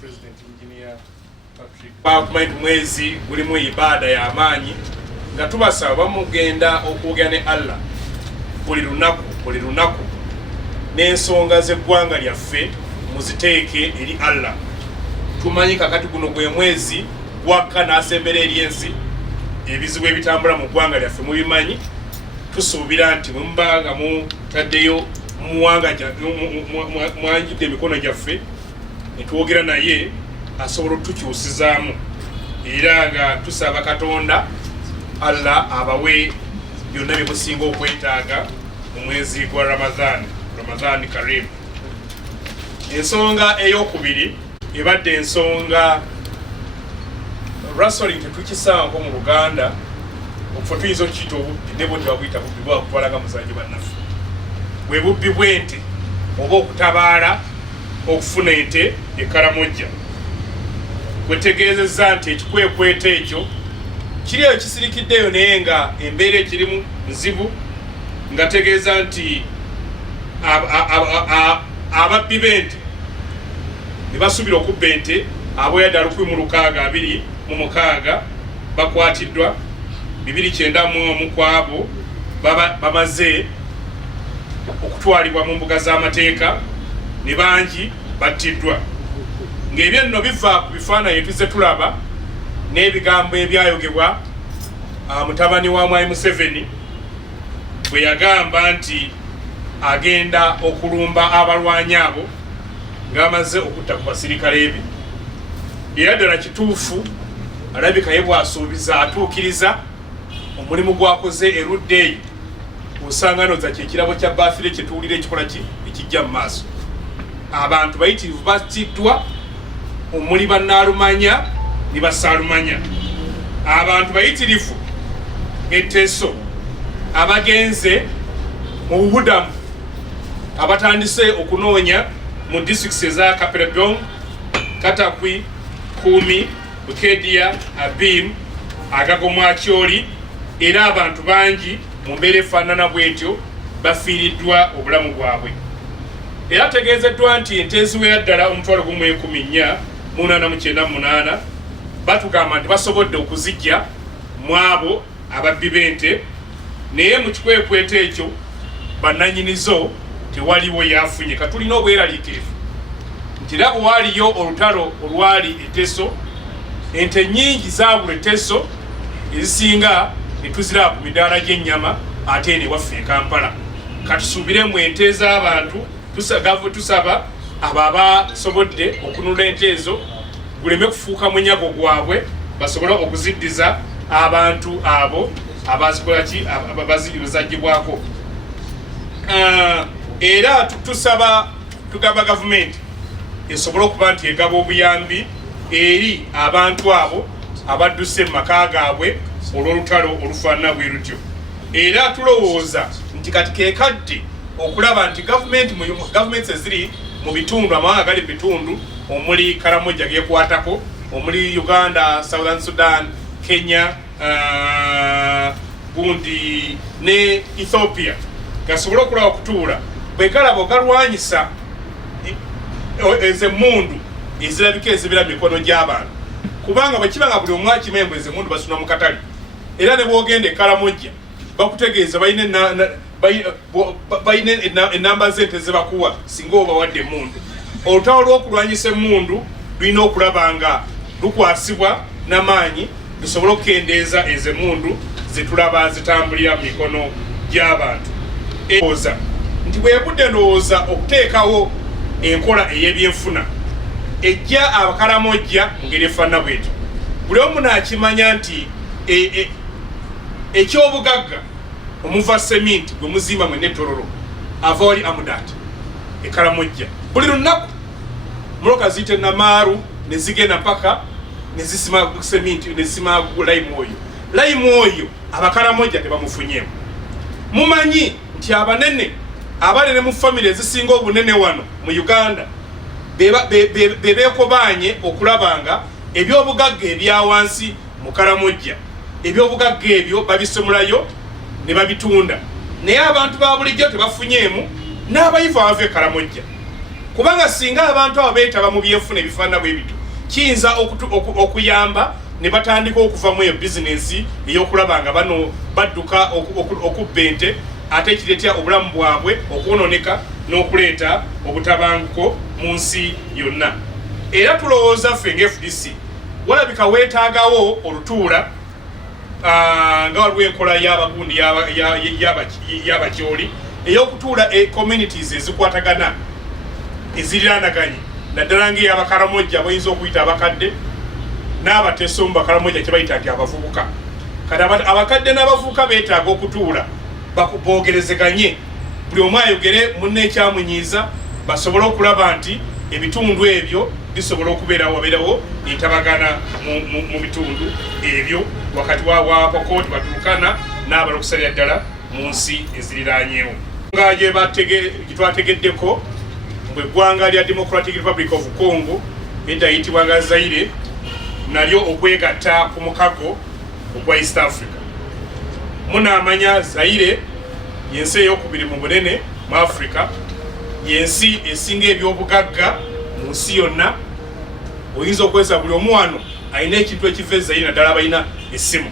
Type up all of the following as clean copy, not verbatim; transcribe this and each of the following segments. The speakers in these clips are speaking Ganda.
President Engineer Patrick mwezi gulimu ibada ya amaanyi nga tubasaba bamugenda okwogera ne Allah buli lunaku n'ensonga z'eggwanga lyaffe muziteeke eri Allah. Tumanyi kakati guno gwe mwezi gwakka n'asembera eri ensi, ebizibu ebitambula mu ggwanga lyaffe mubimanyi. Tusuubira nti mumba nga mutaddeyo mwanjidde emikono gyaffe ne twogera naye asobola otukyusizaamu, era nga tusaba Katonda Allah abawe byonna bye musinga okwetaaga mu mwezi gwa Ramadhan Karim. Ensonga ey'okubiri ebadde ensonga wrestling tetukisanga mu Luganda, okufa tuyinza okukiyita obubbi ne bwe twabuyita bubbi bwakutwalaga muzanyi bannaffe, bwe bubbi bw'ente oba okutabaala okufuna ente ekkaramojja. Kwetegeezezza nti ekikwekweto ekyo kiri eyo kisirikiddeyo naye nga embeera ekirimu nzibu, nga tegeeza nti ababbi b'ente ne basuubira okubba ente aboyadde 1626 bakwatiddwa, 291 ku abo bamaze okutwalibwa mu mbuga z'amateeka, ne bangi battiddwa. Ng'ebyo nno biva ku bifaananyi tuzze tulaba n'ebigambo ebyayogebwa mutabani wa Mwai Museveni bwe yagamba nti agenda okulumba abalwanyi abo ng'amaze okutta ku basirikale be. Era ddala kituufu, alabika ye bw'asuubiza atuukiriza omulimu gwakoze erudde eyo, osanga noza kyekirabo kya baafire kyetuwulira ekikola ekijja mu maaso. Abantu bayitirivu battiddwa, omuli bannaalumanya ne basaalumanya. Abantu bayitirivu etteso abagenze mu bubudamu, abatandise okunoonya mu districts eza Kapelebong, Katakwi, Kumi, Bukedia, Abim, Agagomwakyoli, era abantu bangi mu mbeera efaanana bwetyo bafiiriddwa obulamu bwabwe. Era tegeezeddwa nti ente eziwera ddala 1,189 batugamba nti basobodde okuzijja mu abo ababbi b'ente, naye mu kikwekweto ekyo bannannyinizo tewaliwo yafunye. Katulina obweraliikirivu nti era bwe waaliyo olutalo olwali etteso, ente nnyingi zaabula etteso, ezisinga ne tuziraba ku midaala gy'ennyama ate eno ewaffe e Kampala. Katusuubiremu ente ez'abantu, tusaba abo abasobodde okununula ente ezo guleme kufuuka munyago gwabwe, basobole okuziddiza abantu abo abazikolaki bazagibwako. Era tusaba tugamba gavumenti esobole okuba nti egaba obuyambi eri abantu abo abadduse mu maka gaabwe olw'olutalo olufaanana bwe lutyo. Era tulowooza nti kati keekadde okulaba nti gavumenti eziri mu bitundu, amawanga gali mu bitundu omuli Karamoja gekwatako, omuli Uganda, Southern Sudan, Kenya, Burundi ne Ethiopia, gasobole okulaba okutuula bwe galaba ogalwanyisa ez'emmundu ezirabika ezibira mu mikono gy'abantu. Kubanga bwe kiba nga buli omu akimembu ez'emmundu basuna mu katale, era ne bw'ogenda e Karamoja bakutegeeza balina ennamba z'ente ze bakuwa singa obawadde emmundu. Olutalo lw'okulwanyisa emmundu lulina okulaba nga lukwasibwa n'amaanyi lusobole okukendeeza ez'emmundu ze tulaba zitambulira mu mikono gy'abantu. Ndowooza nti bwebudde ndowooza okuteekawo enkola ey'ebyenfuna ejja Abakaramojja mu ngeri efaanana bwetyo. Buli omu naakimanya nti ekyobugagga omuva seminti gwe muzimba mwe n'ettororo ava wali Amudat e Karamojja. Buli lunaku muloka ziyite Namaaru ne zigenda mpaka ne zisima seminti ne zisima layimu oyo Abakaramojja tebamufunyemu. Mumanyi nti abanene abalere mu famire ezisinga obunene wano mu Uganda bebeekobanye okulabanga ebyobugagga ebya wansi mu Karamojja, ebyobugagga ebyo babisemulayo ne babitunda, naye abantu ba bulijjo tebafunyeemu n'abayivu abava e Karamojja. kubanga singa abantu abeetaba mu byefuna ebifaanana bwe bityo kiyinza okuyamba ne batandika okuva mu eyo bizinesi ey'okulaba nga bano badduka okubba ente ate ekireetera obulamu bwabwe okwononeka n'okuleeta obutabanguko mu nsi yonna. Era tulowooza ffe ng'FDC walabika weetaagawo olutuula nga waliwo enkola y'abagundi y'abakyoli ey'okutuula communities ezikwatagana eziriranaganye naddala ng'ey'abakaramojja bayinza okuyita abakadde n'abateso mu bakaramojja kye bayita nti abavubuka. Kati abakadde n'abavubuka beetaaga okutuula boogerezeganye, buli omu ayogere munne ekyamunyiiza, basobole okulaba nti ebitundu ebyo bisobola wabeerawo entabagana mu bitundu ebyo wakati wa Pokoti Baturukana n'abala okusalira ddala mu nsi eziriraanyeewo. Nga gye twategeddeko mbwe eggwanga lya Democratic Republic of Congo edayitibwanga Zaire nalyo okwegatta ku mukago ogwa East Africa. Munaamanya Zaire yensi ey'okubiri mu bunene mu Africa, yensi esinga ebyobugagga mu nsi yonna. Oyinza okwesa buli omu wano alina ekintu ekiva Zaire naddala balina essimu,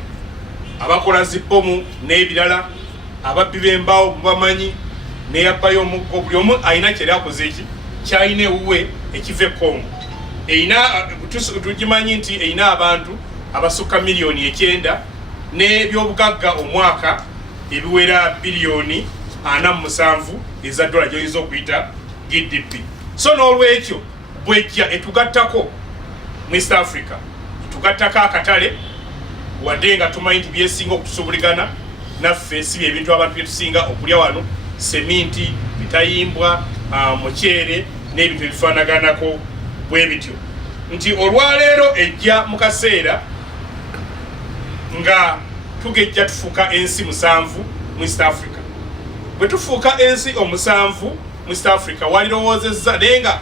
abakola zibbomu n'ebirala, ababbi b'embaawo mubamanyi n'eyabbayo omuggo, buli omu alina kyeri akoze eki kyalina ewuwe ekiva e Congo. Tugimanyi nti erina abantu abasukka miliyoni 9 n'ebyobugagga omwaka ebiwera biliyoni 47 eza dola gy'oyinza okuyita GDP. So n'olwekyo bwejja etugattako mu East Africa, tugattako akatale wadde nga tumanyi nti byesinga okutusubuligana naffe si byebintu abantu byetusinga okulya wano, seminti, bitayimbwa, muceere n'ebintu ebifaanaganako bwe bityo. Nti olwaleero ejja mu kaseera nga tugejja tufuuka ensi 7 mu East Africa. Bwe tufuuka ensi 7 mu East Africa walirowoozezza naye nga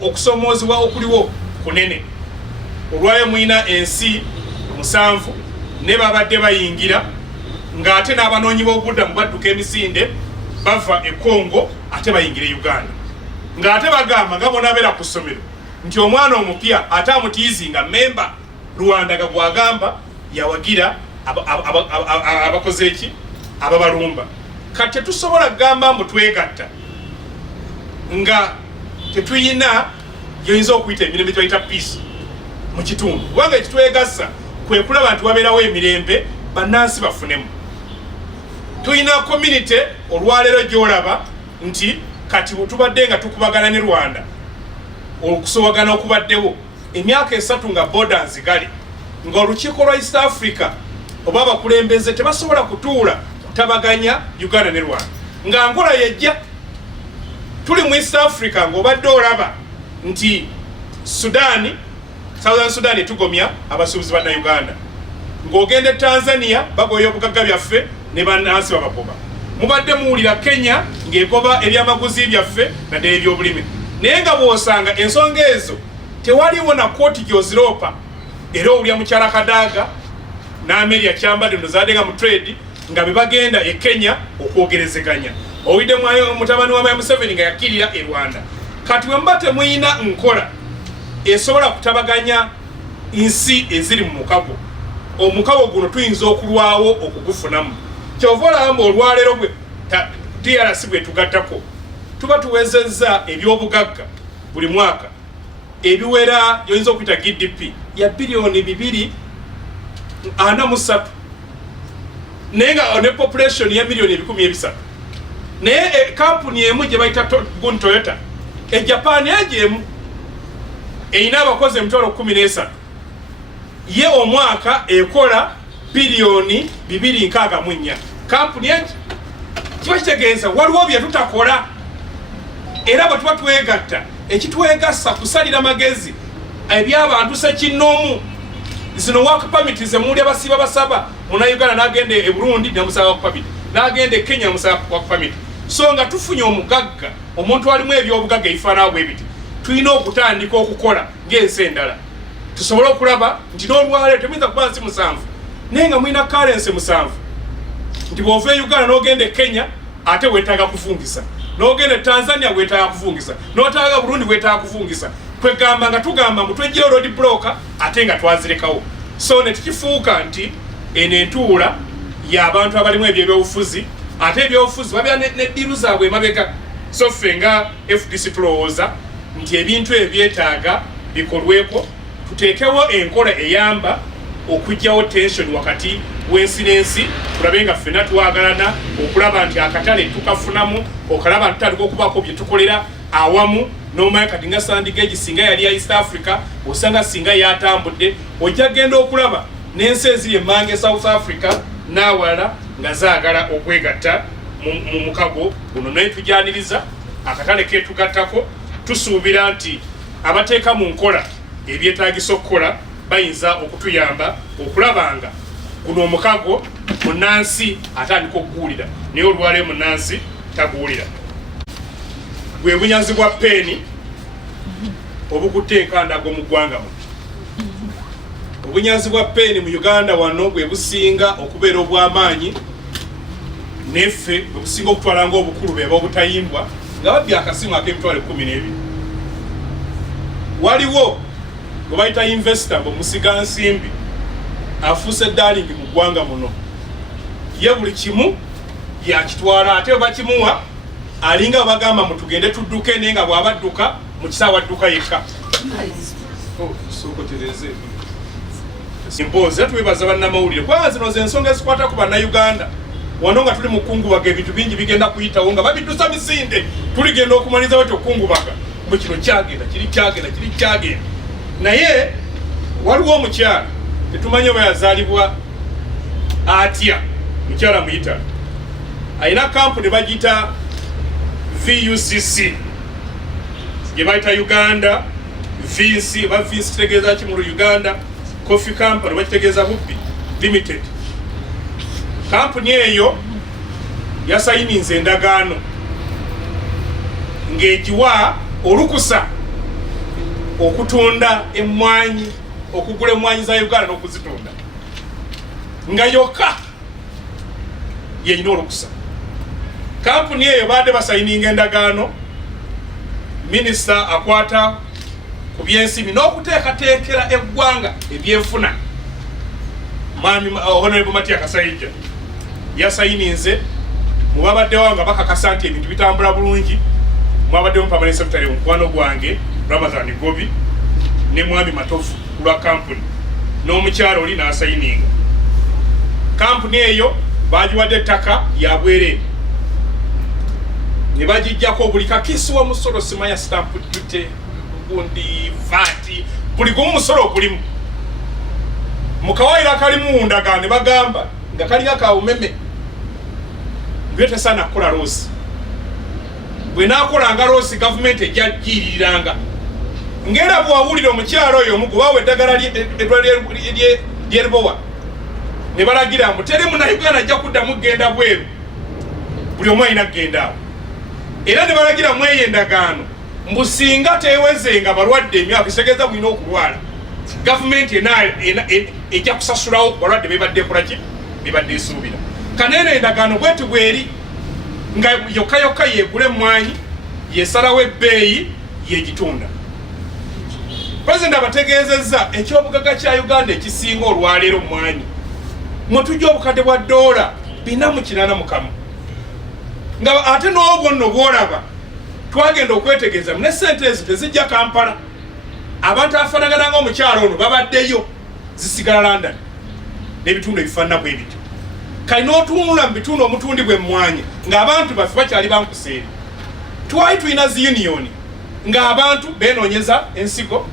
okusomoozebwa okuliwo kunene. Olwayo mwina ensi 7 ne babadde bayingira ng'ate n'abanoonyi b'obuddamu badduka emisinde bava e Congo ate bayingira e Uganda, ng'ate bagamba nga bonabeera ku ssomero nti omwana omupya ate amutiizinga memba Rwanda nga gwagamba yawagira abakoze eki ababalumba. Kati tetusobola kugamba mbu twegatta nga tetuyina yoyinza okuyita emirembe gy'oyita peace mu kitundu, kubanga ekitwegassa kwe kulaba nti wabeerawo emirembe bannansi bafunemu. Tuyina community olwaleero gy'olaba nti kati tubadde nga tukubagana ne Rwanda, okusobagana okubaddewo emyaka 3 nga borders gali, nga olukiiko lwa East Africa oba abakulembeze tebasobola kutuula kutabaganya Uganda ne Rwanda, nga Angola yejja. Tuli mu East Africa ng'obadde olaba nti Sudani, Southern Sudan etugomya abasuubuzi banna Uganda, ng'ogende Tanzania bagoya obugagga byaffe ne bannansi babagoba. Mubadde muwulira Kenya ng'egoba ebyamaguzi byaffe naddala ebyobulimi, naye nga bw'osanga ensonga ezo tewaliwo na kooti gy'oziroopa. Era owulya mukyala Kadaaga n'Ameria Kyambadde nozadde nga mu trade nga be bagenda e Kenya okwogerezeganya. Owidde mutabani wa Museveni nga yakirira e Rwanda. Kati bwe muba temuyina nkola esobola kutabaganya nsi eziri mu mukago, omukago guno tuyinza okulwawo okugufunamu. Kyova olaba olwaleero bwe DRC bwe tugattako tuba tuwezezza ebyobugagga buli mwaka ebiwera yoyinza okuyita GDP ya biliyoni 243, naye nga ne population ya miliyoni 13. Naye kampuni emu gye bayita Toyota e Japan ejemu eyina abakozi emitwalo 13, ye omwaka ekola biliyoni 264. Kampuni egi kiba kitegeeza waliwo bye tutakola, era bwe tuba twegatta ekitwegassa kusalira magezi eby'abantu sekinnoomu. Zino work permit zemuli abasiba basaba muna Uganda n'agenda e Burundi namusaba work permit, n'agenda e Kenya namusaba work permit. So nga tufunye omugagga, omuntu alimu ebyobugagga ebifaanana bwe biti, tulina okutandika okukola ng'ensi endala tusobole okulaba nti n'olwaleero temuyinza kuba nsi 7 naye nga mulina currency 7, nti bw'ova e Uganda n'ogenda e Kenya ate weetaaga kufungisa, n'ogenda Tanzania wetaaga kuvungisa n'otaaga Burundi wetaaga kuvungisa kwegamba nga tugamba mbu twejjira road blocker ate nga twazirekawo so ne tukifuuka nti eno entuula y'abantu abalimu eby'ebyobufuzi ate ebyobufuzi babya n'eddiru zaabwe emabega so ffe nga FDC tulowooza nti ebintu ebyetaaga bikolweko tuteekewo enkola eyamba okujjawo tension wakati w'ensi n'ensi tulabe nga ffenna twagalana okulaba nti akatale tukafunamu okulaba tutandika okubaako bye tukolera awamu n'omanya kati nga Sandigage singa yali ya East Africa osanga singa yatambudde ojja genda okulaba n'ensi eziri emmange South Africa n'awala nga zaagala okwegatta mu mukago guno naye tujjaniriza akatale ketugattako tusuubira nti abateeka mu nkola ebyetaagisa okukola bayinza okutuyamba okulabanga guno omukago munansi atandika okuguulira naye olwaleero munansi taguulira bwe bunyazi bwa peeni obukutte enkanda ag'omu ggwanga mu obunyazi bwa peeni mu Uganda wano bwe businga okubeera obw'amaanyi neffe bwe businga okutwala ng'obukulu beba obutayimbwa nga babbya akasimu ak'emitwalo 12 waliwo gwe bayita investor musiga nsimbi afuuse darling mu ggwanga muno ye buli kimu yakitwala ate bakimuwa alinga bagamba mutugende tudduke naye nga bw'abadduka mu kisaawa adduka yekka simpoze tubebaza bannamawulire kubanga zino z'ensonga ezikwata ku bannayuganda wano nga tuli mu kkungubaga ebintu bingi bigenda kuyitawo nga babiddusa misinde tuligenda okumaliza bati okkungubaga mu kino kyagenda kiri kyagenda naye waliwo omukyala tetumanyi oba yazaalibwa atya mukyala muyita alina kampuni bagiyita VUCC gye bayita Uganda Vinci ba Vinci kitegeeza ki mu Uganda Coffee Company bakitegeeza Bubbi Limited kampuni eyo yasayininze endagaano ng'egiwa olukusa okutunda emmwanyi okugula emmwanyi za Uganda n'okuzitunda nga yokka yeyina olukusa kampuni eyo baadde basayininga endagaano minisita akwata ku by'ensimbi n'okuteekateekera eggwanga ebyenfuna Mwami Honorable Matia Kaija yasayininze mu babaddewo nga bakakasa nti ebintu bitambula bulungi mwabaddewo permanent secretary omukwano gwange Ramazan Gobi ne Mwami Matofu lwa kampuni n'omukyalo oli n'asayininga kampuni eyo bagiwadde ettaka lya bwereere ne bagijjako buli kakisi wa musolo simanya stamp duty gundi vati buli gumu musolo ogulimu mukawayira kalimu ndagaano ne bagamba nga kalinga kawumeme ngwete sana kola rosi bwe nakolanga rosi gavumenti ejjagiriranga ngera bwawulira omukyalo oyo omugubawo eddagala lyeribowa ne balagira mbu teri munnayuganda ajja kuddamu genda bweru buli omu alina kgenda awo era ne balagira mweyo endagaano mbu singa tewezenga balwadde emyaka kitegeeza bulina okulwala gavumenti ejja kusasulawo balwadde bebadde ekolaki bebadde esuubira kaneeno endagaano bwetu bweri nga yokka yegula emmwanyi yesalawo ebbeeyi yegitunda President abategeezezza ekyobugagga kya Uganda ekisinga olwaleero mmwanyi mwetujja obukadde bwa $481 nga ate n'obwo nno bw'olaba twagenda okwetegeeza ne ssente ezo tezijja Kampala abantu afaanagana ng'omukyalo ono babaddeyo zisigala London n'ebitundu ebifaanana bwe bityo kali n'otunula mu bitundu omutundibwa emmwanyi ng'abantu baffe bakyali bankuseeri twali tulina zi union ng'abantu beenoonyeza ensigo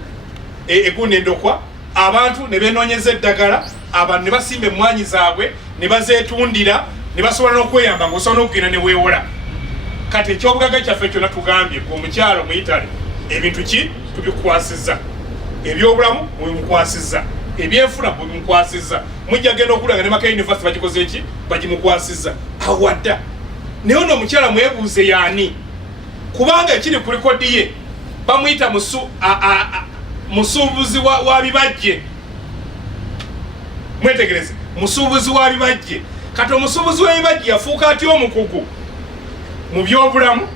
egundi endokwa abantu ne beenoonyeza eddagala abantu ne basimba emmwanyi zaabwe ne bazeetundira ne basobola n'okweyamba ng'osobola n'okugenda ne weewola kati ekyobugagga kyaffe kyonna tugambye omukyalo mu Italy ebintu ki tubikukwasizza ebyobulamu mubimukwasizza ebyenfuna mubimukwasizza mujja genda okulanga ne Maka University bagikoze eki bagimukwasizza awadda naye ono omukyala mwebuuze yaani kubanga ekiri ku likodi ye bamuyita musuubuzi wa bibajje mwetegereze musuubuzi wa bibajje kati omusuubuzi w'ebibajje yafuuka atya omukugu mu byobulamu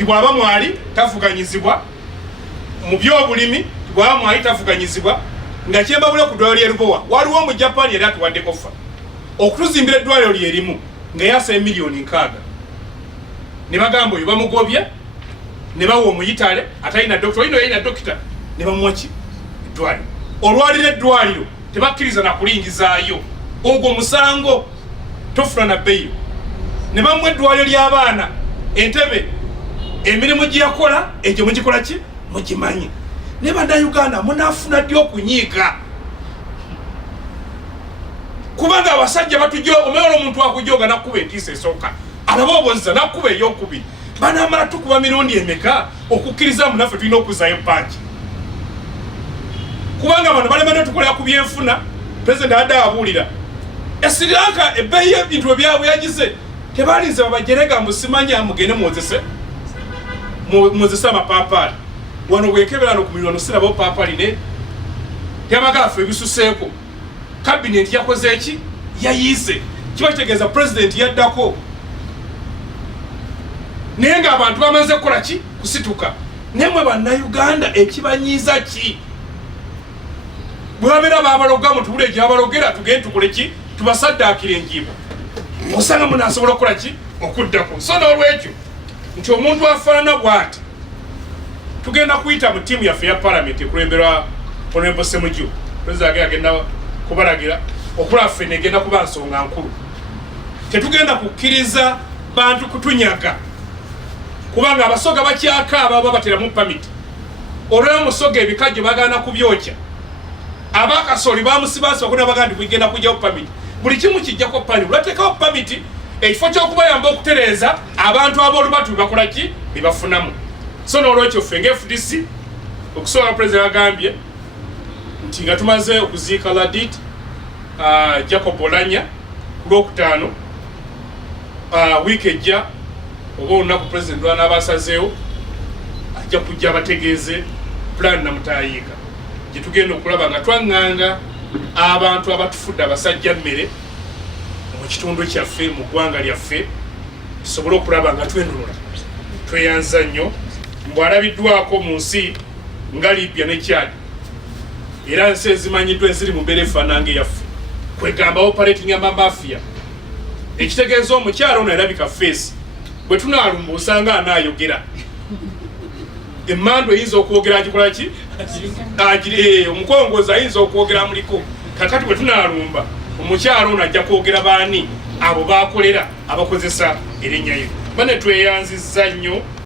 nti bwaba mwali tafuganyizibwa mu byobulimi bwaba mwali tafuganyizibwa nga kyembabula ku ddwaliro ly'erubowa waliwo mu Japan yali atuwadde offer okutuzimbira eddwaliro lyerimu nga yasa miliyoni 6 ne bagamba oyo bamugobye ne bawa omuyitale atalina dokita oyino yalina dokita ne bamuwa ki eddwaliro olwalira eddwaliro tebakkiriza na kulingizaayo ogwo musango tofuna na bbeeyo ne bamuwa eddwaliro ly'abaana entebe emirimu gye yakola egyo mugikola ki mugimanyi ne Banauganda munaafuna ddi okunyiika kubanga abasajja batujja omeola omuntu akujoga nakuba entiisa esooka alaba obozza nakuba ey'okubiri banaamala tukuba mirundi emeka okukkiriza munaffe tulina okuzaayo panki kubanga bano balema netukolera ku byenfuna pulezidenti adde abuulira Sri Lanka ebbeeyi y'ebintu byabwe yagize tebalinze babajerega musimanya mugende mwozese amapaapaali wano bwekeberano ku miliyoni sirabo paapali ne yabagafu ebisuseeko kabineti yakoze eki yayize kiba kitegeeza pulezidenti yaddako naye nga abantu bamaze kukola ki kusituka nemwe Banauganda ekibanyiiza ki bwabeera babalogamu tubule gyabalogera tugende tukole ki tubasaddaakira enjiibwa osanga munaasobola okukola ki okuddako so n'olwekyo nti omuntu afaanana bw'ati tugenda kuyita mu ttiimu yaffe ya palamenti ekulemberwa Honorable Ssemujju pulezidenti agenda kubalagira okulaffe negenda kuba nsonga nkulu tetugenda kukkiriza bantu kutunyaga kubanga abasoga bakyakaaba aba bateramu pamiti olw'eyo musoga ebikajjo bagaana kubyokya abakasoli bamusibasi bakuna bagandi kugenda kujjawo pamiti buli kimu kijjako pani lwateekawo pamiti ekifo ky'okubayamba okutereeza abantu ab'olubatu bakola ki bebafunamu so n'olwekyo ffe ng'FDC okusooka pulezidenti agambye nti nga tumaze okuziika Ladit Jacob Olanya ku Lwokutaano wiiki ejja oba olunaku pulezidenti lw'anaabasazeewo ajja kujja abategeeze pulaani namutayiika gye tugenda okulaba nga twaŋŋanga abantu abatufudde abasajja mmere mu kitundu kyaffe mu ggwanga lyaffe tusobole okulaba nga twenunula tweyanza nnyo mbwalabiddwako mu nsi nga Libya ne Chad era nsi ezimanyiddwa eziri mu mbeera efaananga eyaffe kwegamba operating amamafia ekitegeeza omukyalo ono erabika feesi bwe tunaalumba osanga anaayogera emmando eyinza okwogera agikola ki omukongoozi ayinza okwogera muliko kakati bwe tunaalumba omukyalo ono ajja kwogera baani abo baakolera abakozesa erinnya lye bane tweyanzizza nnyo